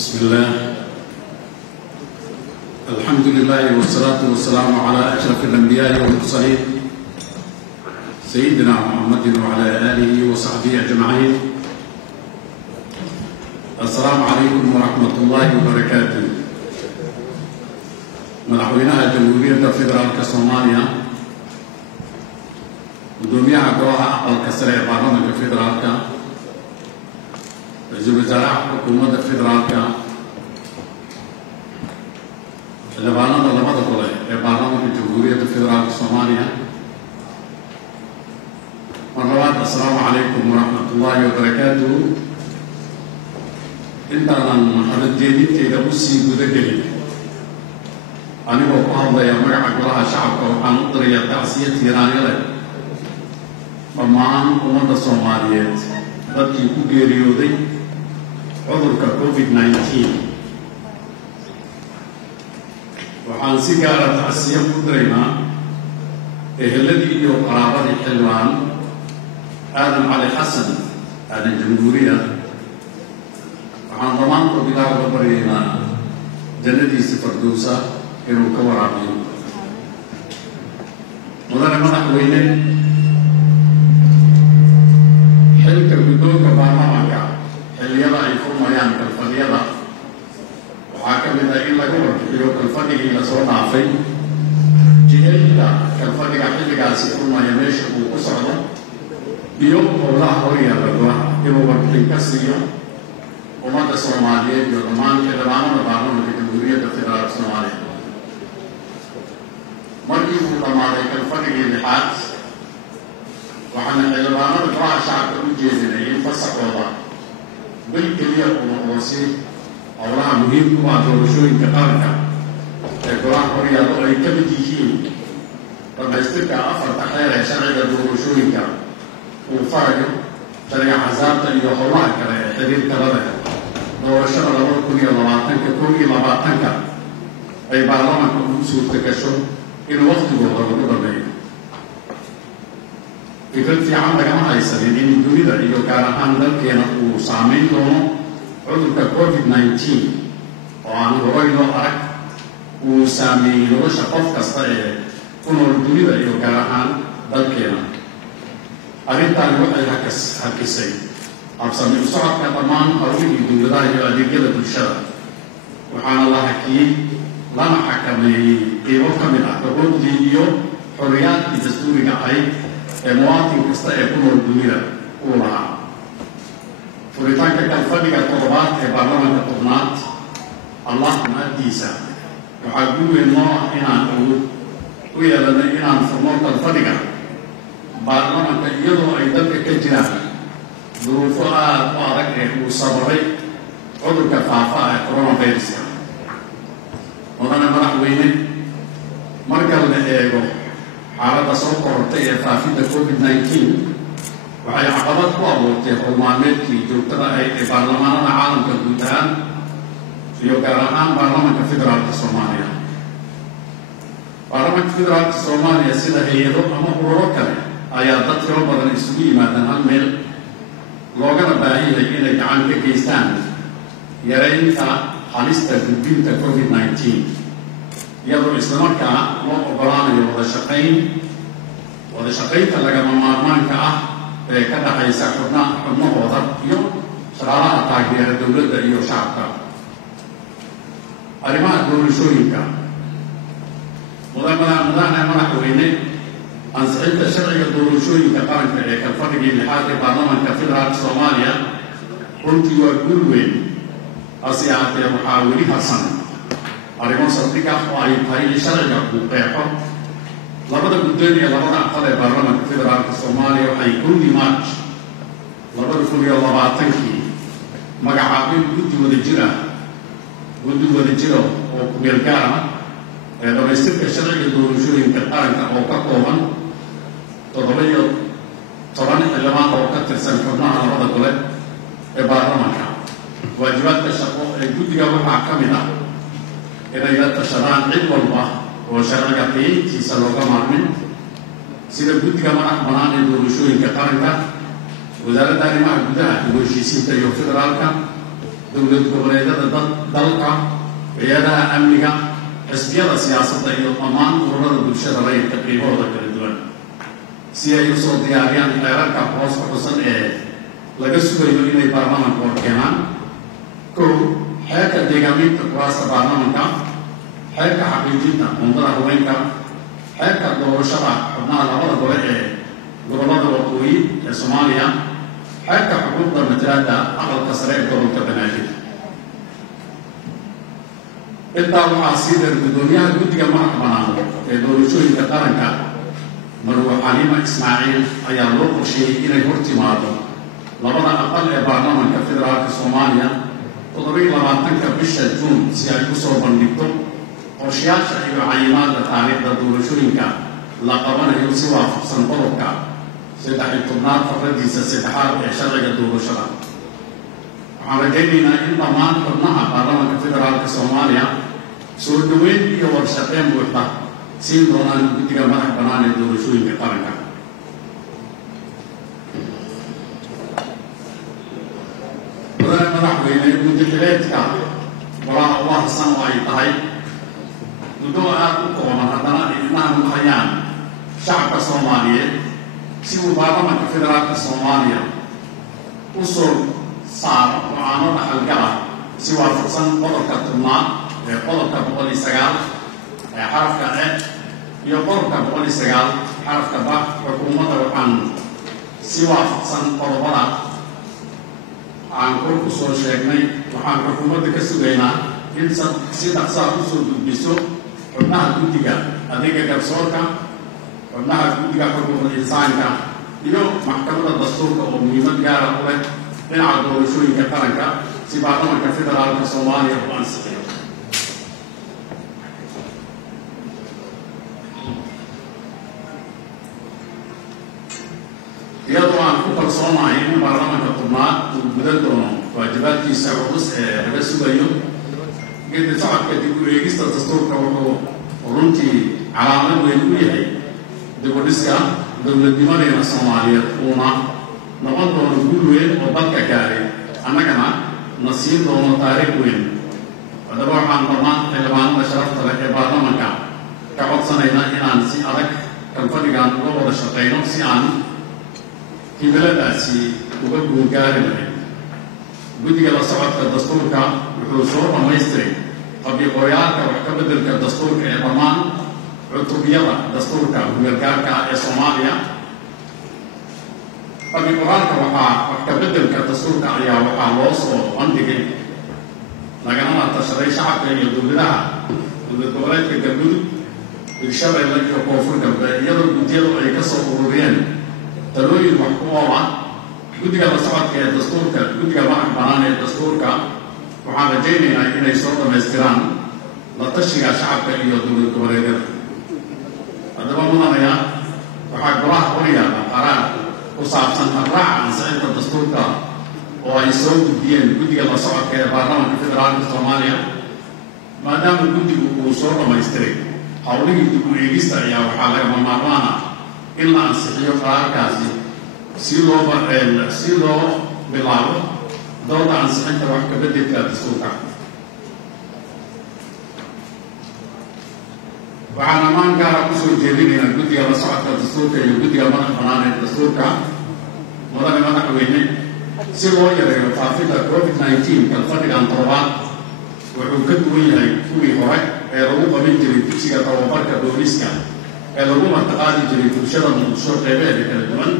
بسم الله الحمد لله والصلاة والسلام على أشرف الأنبياء والمرسلين سيدنا محمد وعلى آله وصحبه أجمعين. السلام عليكم ورحمة الله وبركاته. مدحوينها جمهورية فدرالك الصومالية ودوميها قوها أقل كسرع برلمان فدرالك رئيس الوزراء حكومة فدرالك لبنان لماذا قلنا برلمان جمهورية فدرالك الصومالية. مرحبا السلام عليكم ورحمة الله وبركاته. intaana xaladjeedinteeda u sii gudagelin anigoo ku hadlaya magaca golaha shacabka waxaan u dirayaa tacsiya tiiraanyo leh dhammaan ummadda Soomaaliyeed dadkii ku geeriyooday cudurka COVID-19. waxaan si gaara tacsiya ku diraynaa eheladii iyo qaraabadii xildhibaan aadan cali xasan aadan jamhuuriya. waxaan dhammaantood ilaaha uga baryaynaa jannadiisa firdowsa inuu ka waraabiyo. mudane madaxweyne, xilka guddoonka baarlamaanka xilliyada ay furmayaan kalfadhiyada waxaa ka mid ah in laga warbixiyo kalfadhigii lasoo dhaafay, jihaynta kalfadhiga xilligaasi furmaya meesha uu ku socdo, iyo howlaha horyaalla golaha inuu warbixin ka siiyo ummadda Soomaaliyeed iyo dhammaan xildhibaanada baarlamaanka jamhuuriyadda federaalka Soomaaliya. markii uu dhammaaday kalfadhigii lixaad waxaana xildhibaanada golaha shacabka u jeedinay in fasaxooda bil keliya uu noqdo si howlaha muhiimka u ah doorashooyinka qaranka ee golaha horyaalo ay ka mid yihiin dhamaystirka 4 xeer ee sharciga doorashooyinka uu farayo, sharciga axsaabta iyo howlaha kale ee xiriirka la leh doorashada 2020 ay baarlamaanka ugu suurta gasho in waqtigooda lagu dhameeyo. fikrad fiican lagama haysanin in dunida iyo gaar ahaan dalkeena uu saameyn doono cudurka COVID-19 oo aan horay loo arag uu saameeyey nolosha qof kasta ee ku nool dunida iyo gaar ahaan dalkeena. arrintaani waxay hakisay habsami u socodka dhammaan howlihii dowladaha iyo adeegyada bulshada, waxaana la hakiyey lana xakameeyey qiibo ka mid ah xuquuqdii iyo xorriyaadkii dastuuriga ahayd ee muwaadin kasta ee ku nool dunida uu lahaa. furitaanka kalfadhiga toddobaad ee baarlamaanka tobnaad allah mahaddiisa waxaa guul weyn noo ah inaan awood u yeelanay inaan furno kalfadhiga baarlamaanka iyadoo ay dalka ka jiraan duruufo aad u adag ee uu sababay cudurka faafa ee coronaviruska. mudane madaxweyne, marka la eego xaaladda soo korortay ee faafidda COVID-19 waxay caqabad ku abuurtay howlmaalmeedkii joogtada ahayd ee baarlamaanada caalamka guud ahaan iyo gaar ahaan baarlamaanka federaalka Soomaaliya. baarlamaanka federaalka Soomaaliya sida hay-ado ama ururo kale ayaa dad tiro badan isugu yimaadaan hal meel, loogana baahan yahay inay gacan ka geystaan yareynta halista gudbinta COVID-19 iyadoo islamarkaa loo oggolaanayo wada shaqaynta lagama maarmaanka ah ee ka dhaxaysa xubnahooda iyo shaqaalaha taageera dowladda iyo shacabka. arrimaha doorashooyinka, mudane madaxweyne, ansixinta sharciga doorashooyinka qaranka ee kalfadhigii lixaad ee baarlamaanka federaalka Soomaaliya runtii waa guul weyn, hase ahaatee waxaa weli harsan arrimo saldhig ah oo ay tahay in sharciga uu qeexo. labada guddoon iyo labada aqal ee baarlamaanka federaalka Soomaaliya waxay 1 Maarch 2020 magacaabeen guddi wada jira oo ku meel gaar ah ee dhamaystirka sharciga doorashooyinka qaranka oo ka kooban 17 xildhibaan oo ka tirsan xubnaha labada gole ee baarlamaanka. waajibaadka shaqo ee guddiga waxaa ka mid ah inay la tashadaan cid walba oo sharciga qiyayntiisa looga maarmin, sida guddiga madax bannaan ee doorashooyinka qaranka, wasaaradda arrimaha gudaha iyo heshiisiinta iyo federaalka, dowlad goboleedyada dalka hay'adaha amniga xisbiyada siyaasadda iyo dhammaan ururada bulshada rayidka qiibahooda kala duwan si ay usoo diyaariyaan xeerarka hoos ku xusan ee laga sugayo inay baarlamaanka hor keenaan kow xeerka deegaaminta kuraasta baarlamaanka xeerka xaqiijinta qoondada haweenka xeerka doorashada xubnaha labada gole ee gobollada waqooyi ee Soomaaliya xeerka xuquuqda matalaadda aqalka sare ee gobolka Banaadir intaa waxaa sii dheer gudoomiyaha guddiga madaxa bannaan ee doorashooyinka qaranka Marwo Xaliima Ismaaciil ayaa loo qorsheeyey inay hor timaado labada aqal ee baarlamaanka federaalka Soomaaliya 27-ka bisha Juun si ay u soo bandhigto qorshayaasha iyo cayimaadda taariikhda doorashooyinka la qabanayo si waafaqsan qodobka 13-aad faqradiisa 3-aad ee sharciga doorashada waxaan rajaynaynaa in dhammaan xubnaha baarlamaanka federaalka Soomaaliya soo dhaweyn iyo warshaqeyn buuxda siin doonaan guddiga madaxa bannaan ee doorashooyinka qaranka madaxweyne guddi-xileedka golaha ugu harsan oo ay tahay muddo aad u kooban haddana dhinahan u hayaan shacabka Soomaaliyeed si uu baarlamaanka federaalka Soomaaliya u soo saaro go'aano dhaxalgal ah si waafaqsan qodobka 10-aad ee qodobka 109 ee xarafka e iyo qodobka 109 xarafka ba xukuumadda waxaan si waafaqsan qodobada aan kor ku soo sheegnay waxaan xukuumadda ka sugaynaa in si dhaqso ah usoo gudbiso xubnaha guddiga adeega garsoorka xubnaha guddiga xuquuqul insaanka iyo maxkamadda dastuurka oo muhiimad gaara u leh dhinaca doorashooyinka qaranka si baarlamaanka federaalka Soomaaliya u ansixiyo iyadoo aan ku kalsoonahay in baarlamaanka tobnaad uu gudan doono waajibaadkiisa culus ee laga sugayo geedi socodka dib u eegista dastuurka wuxuu runtii calaamad weyn u yahay dib u dhiska dowladnimadeena Soomaaliyeed uuna noqon doono guul weyn oo dalka gaaray annagana na siin doono taariikh weyn haddaba waxaan dhammaan xildhibaanada sharafta leh ee baarlamaanka ka codsanaynaa inaan si adag kalfadhigaan uga wada shaqeyno si aan himiladaasi uga guulgaari lahayn guddiga la socodka dastuurka wuxuu soo dhamaystiray qabiqooyaalka wax ka beddelka dastuurka ee dhammaan cutubiyada dastuurka guulgaarka ee Soomaaliya qabiqooyaalka waxaa wax ka beddelka dastuurka ayaa waxaa loo soo bandhigay lagana tashaday shacabka iyo dowlad goboleedka Galmudug Hirshabelle iyo Koonfur Galbeed iyadoo guddiyadu ay ka soo ururiyeen talooyin wax ku ool ah guddiga la socodka ee dastuurka guddiga madaxa bannaan ee dastuurka waxaan rajaynaynaa inay soo dhamaystiraan la tashiga shacabka iyo dowlad goboleedyada haddaba mudanaya waxaa golaha horyaala qaraar ku saabsan habraaca ansixinta dastuurka oo ay soo gudbiyeen guddiga la socodka ee baarlamaanka federaalka Soomaaliya maadaama guddigu uu soo dhamaystiray howlihii dib u eegista ayaa waxaa lagama maarmaan ah in la ansixiyo qaraarkaasi si loo bilaabo dooda ansixinta wax ka beddelka dastuurka waxaan ammaan gaara ku soo jeedinaynaa guddiga la socodka dastuurka iyo guddiga madaxa bannaan ee dastuurka mudane madaxweyne si loo yareeyo faafidda COVID-19 kalfadhigan toddobaad wuxuu ka duwan yahay kuwii hore ee lagu qaban jiray dugsiga tababarka booliiska ee lagu martiqaadi jiray bulshada muqdisho qeybeeda kala duwan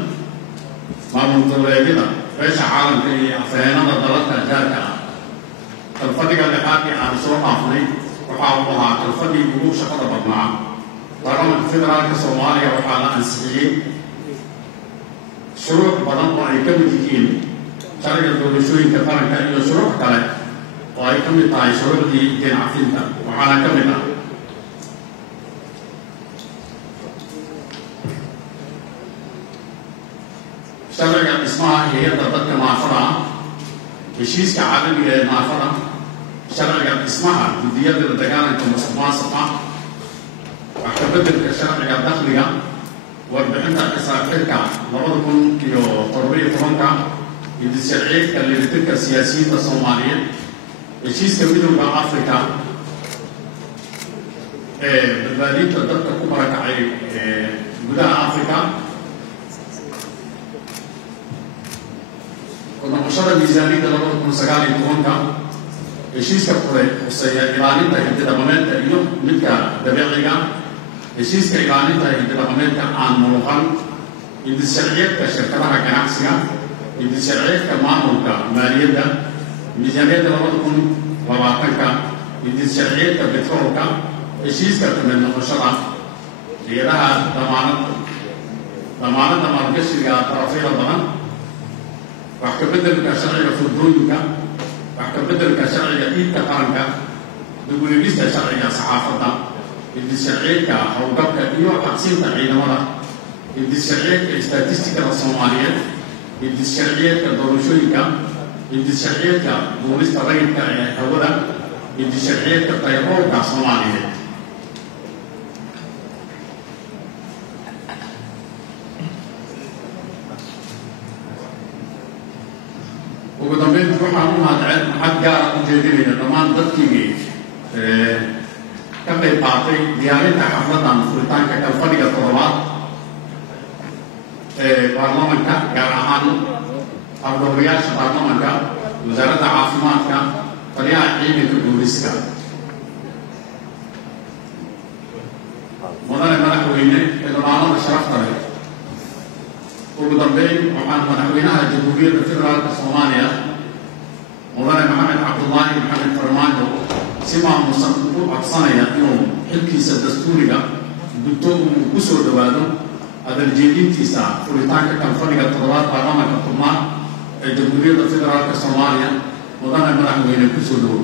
maamul goboleedyada beesha caalamka iyo afhayeenada dalalka jaarka ah kalfadhiga lixaadkii aan soo dhaafnay waxa uu ahaa kalfadhii ugu shaqada badnaa baarlamaanka federaalka Soomaaliya waxaa la ansixiyey shuruuc badan oo ay ka mid yihiin sharciga doorashooyinka qaranka iyo shuruuc kale oo ay ka mid tahay shuruucdii deen cafinta waxaana ka mid ah sharciga dhismaha hay'adda dadka naafada ah heshiiska caalamiga ee naafada sharciga dhismaha guddiyada la dagaalanka musuqmaasuqa wax ka beddelka sharciga dakhliga warbixinta xisaabxidhka 2017 iyo sharciyeedka liiritirka siyaasiyiinta Soomaaliyeed heshiiska midowda Afrika badbaadinta dadka ku barakacay gudaha Afrika ونقشر الميزانية لربط مسجال الكونكا heshiiska kore huseeya ilaalinta hidda-dhaqameedka iyo midka dabiiciga heshiiska ilaalinta hidda-dhaqameedka aan muluqan hidda-sharciyeedka shirkadaha ganacsiga hidda-sharciyeedka maamulka maaliyadda miisaaniyadda 2020 hidda-sharciyeedka betroolka heshiiska kamid noqoshada hay'adaha damaanadda maalgashiga tarafyada badan wax ka beddelka sharciga furdooyinka wax ka beddelka sharciga iibka qaranka dib-u-eegista sharciga saxaafadda hidda-sharciyeedka howlgabka iyo xaqsiinta ciidamada hidda-sharciyeedka istaatiistikada Soomaaliyeed hidda-sharciyeedka doorashooyinka hidda-sharciyeedka duulista rayidka ee hawada hidda-sharciyeedka tayaqoolka Soomaaliyeed ugu dambeyn waxaan u mahad gaar ah u jeedinayna dhammaan dadkii ka qayb qaatay diyaarinta xafladan furitaanka kalfadhiga toddobaad ee baarlamanka gaar ahaan howlgalayaasha baarlamanka wasaaradda caafimaadka taliyaha ciidanka booliska mudane madaxweyne xildhibaanada sharafta leh ugu dambeyn waxaan madaxweynaha jamhuuriyadda federaalka Soomaaliya mudane Maxamed Cabdullaahi Maxamed Farmaajo si maamuusan u codsanaya inuu xilkiisa dastuuriga guddo uu ku soo dhawaado hadaljeedintiisa furitaanka kalfadhiga toddobaad baarlamanka tobnaad ee jamhuuriyadda federaalka Soomaaliya mudane madaxweyne ku soo dhawow